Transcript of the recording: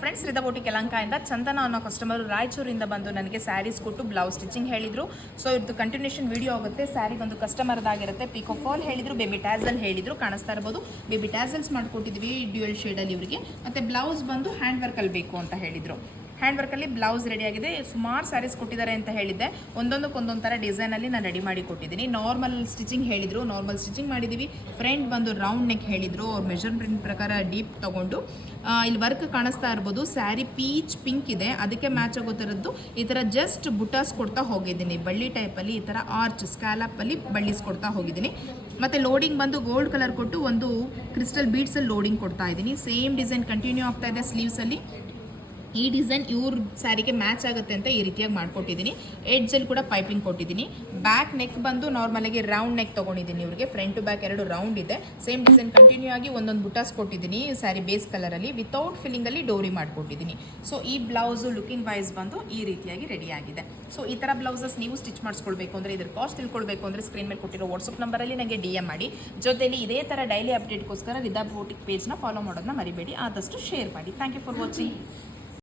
Friends, ರಿದಾ boutique ಯಲಹಂಕದಿಂದ ಚಂದನ ಅನ್ನೋ customer ರಾಯಚೂರಿಂದ ಬಂದು ನನಗೆ ಸ್ಯಾರೀಸ್ ಕೊಟ್ಟು ಬ್ಲೌಸ್ ಸ್ಟಿಚಿಂಗ್ ಹೇಳಿದ್ರು. ಸೊ ಇದ್ದು ಕಂಟಿನ್ಯೂಷನ್ ವಿಡಿಯೋ ಆಗುತ್ತೆ. ಸ್ಯಾರಿ ಬಂದು ಕಸ್ಟಮರ್ದಾಗಿರುತ್ತೆ. ಪಿಕೋ ಫಾಲ್ ಹೇಳಿದ್ರು, ಬೇಬಿ ಟ್ಯಾಸಲ್ ಹೇಳಿದ್ರು, ಕಾಣಿಸ್ತಾ ಇರ್ಬೋದು. ಬೇಬಿ ಟ್ಯಾಸಲ್ಸ್ ಮಾಡಿಕೊಟ್ಟಿದ್ವಿ ಡ್ಯೂಯಲ್ ಶೇಡಲ್ಲಿ ಇವರಿಗೆ. ಮತ್ತು ಬ್ಲೌಸ್ ಬಂದು ಹ್ಯಾಂಡ್ ವರ್ಕಲ್ಲಿ ಬೇಕು ಅಂತ ಹೇಳಿದರು. ಹ್ಯಾಂಡ್ ವರ್ಕಲ್ಲಿ ಬ್ಲೌಸ್ ರೆಡಿ ಆಗಿದೆ. ಸುಮಾರು ಸ್ಯಾರೀಸ್ ಕೊಟ್ಟಿದ್ದಾರೆ ಅಂತ ಹೇಳಿದ್ದೆ. ಒಂದೊಂದಕ್ಕೊಂದೊಂದು ಥರ ಡಿಸೈನಲ್ಲಿ ನಾನು ರೆಡಿ ಮಾಡಿ ಕೊಟ್ಟಿದ್ದೀನಿ. ನಾರ್ಮಲ್ ಸ್ಟಿಚಿಂಗ್ ಹೇಳಿದರು, ನಾರ್ಮಲ್ ಸ್ಟಿಚಿಂಗ್ ಮಾಡಿದ್ದೀವಿ. ಫ್ರಂಟ್ ಬಂದು ರೌಂಡ್ ನೆಕ್ ಹೇಳಿದರು. ಅವ್ರ ಮೆಜರ್ಮೆಂಟ್ ಪ್ರಕಾರ ಡೀಪ್ ತೊಗೊಂಡು ಇಲ್ಲಿ ವರ್ಕ್ ಕಾಣಿಸ್ತಾ ಇರ್ಬೋದು. ಸ್ಯಾರಿ ಪೀಚ್ ಪಿಂಕ್ ಇದೆ, ಅದಕ್ಕೆ ಮ್ಯಾಚ್ ಆಗೋತಿರೋದು ಈ ಥರ ಜಸ್ಟ್ ಬುಟಾಸ್ ಕೊಡ್ತಾ ಹೋಗಿದ್ದೀನಿ. ಬಳ್ಳಿ ಟೈಪಲ್ಲಿ ಈ ಥರ ಆರ್ಚ್ ಸ್ಕ್ಯಾಲಪ್ಪಲ್ಲಿ ಬಳ್ಳಿಸ್ ಕೊಡ್ತಾ ಹೋಗಿದ್ದೀನಿ. ಮತ್ತು ಲೋಡಿಂಗ್ ಬಂದು ಗೋಲ್ಡ್ ಕಲರ್ ಕೊಟ್ಟು ಒಂದು ಕ್ರಿಸ್ಟಲ್ ಬೀಡ್ಸಲ್ಲಿ ಲೋಡಿಂಗ್ ಕೊಡ್ತಾ ಇದ್ದೀನಿ. ಸೇಮ್ ಡಿಸೈನ್ ಕಂಟಿನ್ಯೂ ಆಗ್ತಾ ಇದೆ ಸ್ಲೀವ್ಸಲ್ಲಿ. ಈ ಡಿಸೈನ್ ಇವ್ರ ಸ್ಯಾರಿಗೆ ಮ್ಯಾಚ್ ಆಗುತ್ತೆ ಅಂತ ಈ ರೀತಿಯಾಗಿ ಮಾಡಿಕೊಟ್ಟಿದ್ದೀನಿ. ಎಡ್ಜಲ್ಲಿ ಕೂಡ ಪೈಪಿಂಗ್ ಕೊಟ್ಟಿದ್ದೀನಿ. ಬ್ಯಾಕ್ ನೆಕ್ ಬಂದು ನಾರ್ಮಲಾಗಿ ರೌಂಡ್ ನೆಕ್ ತೊಗೊಂಡಿದ್ದೀನಿ. ಇವ್ರಿಗೆ ಫ್ರಂಟ್ ಟು ಬ್ಯಾಕ್ ಎರಡು ರೌಂಡ್ ಇದೆ. ಸೇಮ್ ಡಿಸೈನ್ ಕಂಟಿನ್ಯೂ ಆಗಿ ಒಂದೊಂದು ಬುಟಾಸ್ ಕೊಟ್ಟಿದ್ದೀನಿ. ಸ್ಯಾರಿ ಬೇಸ್ ಕಲರಲ್ಲಿ ವಿತೌಟ್ ಫಿಲ್ಲಿಂಗಲ್ಲಿ ಡೋರಿ ಮಾಡಿಕೊಟ್ಟಿದ್ದೀನಿ. ಸೊ ಈ ಬ್ಲೌಸು ಲುಕಿಂಗ್ ವೈಸ್ ಬಂದು ಈ ರೀತಿಯಾಗಿ ರೆಡಿ ಆಗಿದೆ. ಸೊ ಈ ಥರ ಬ್ಲೌಸಸ್ ನೀವು ಸ್ಟಿಚ್ ಮಾಡಿಸ್ಕೊಳ್ಬೇಕು ಅಂದರೆ, ಇದ್ರ ಕಾಸ್ಟ್ ತಿಳ್ಕೊಳ್ಬೇಕು ಅಂದರೆ ಸ್ಕ್ರೀನ್ ಮೇಲೆ ಕೊಟ್ಟಿರೋ ವಾಟ್ಸಪ್ ನಂಬರಲ್ಲಿ ನನಗೆ DM ಮಾಡಿ. ಜೊತೆಲಿ ಇದೇ ಥರ ಡೈಲಿ ಅಪ್ಡೇಟ್ಗೋಸ್ಕರ ರಿದಾ ಬೋಟಿಕ್ ಪೇಜ್ನ ಫಾಲೋ ಮಾಡೋದನ್ನ ಮರಿಬೇಡಿ. ಆದಷ್ಟು ಶೇರ್ ಮಾಡಿ. Thank you for watching.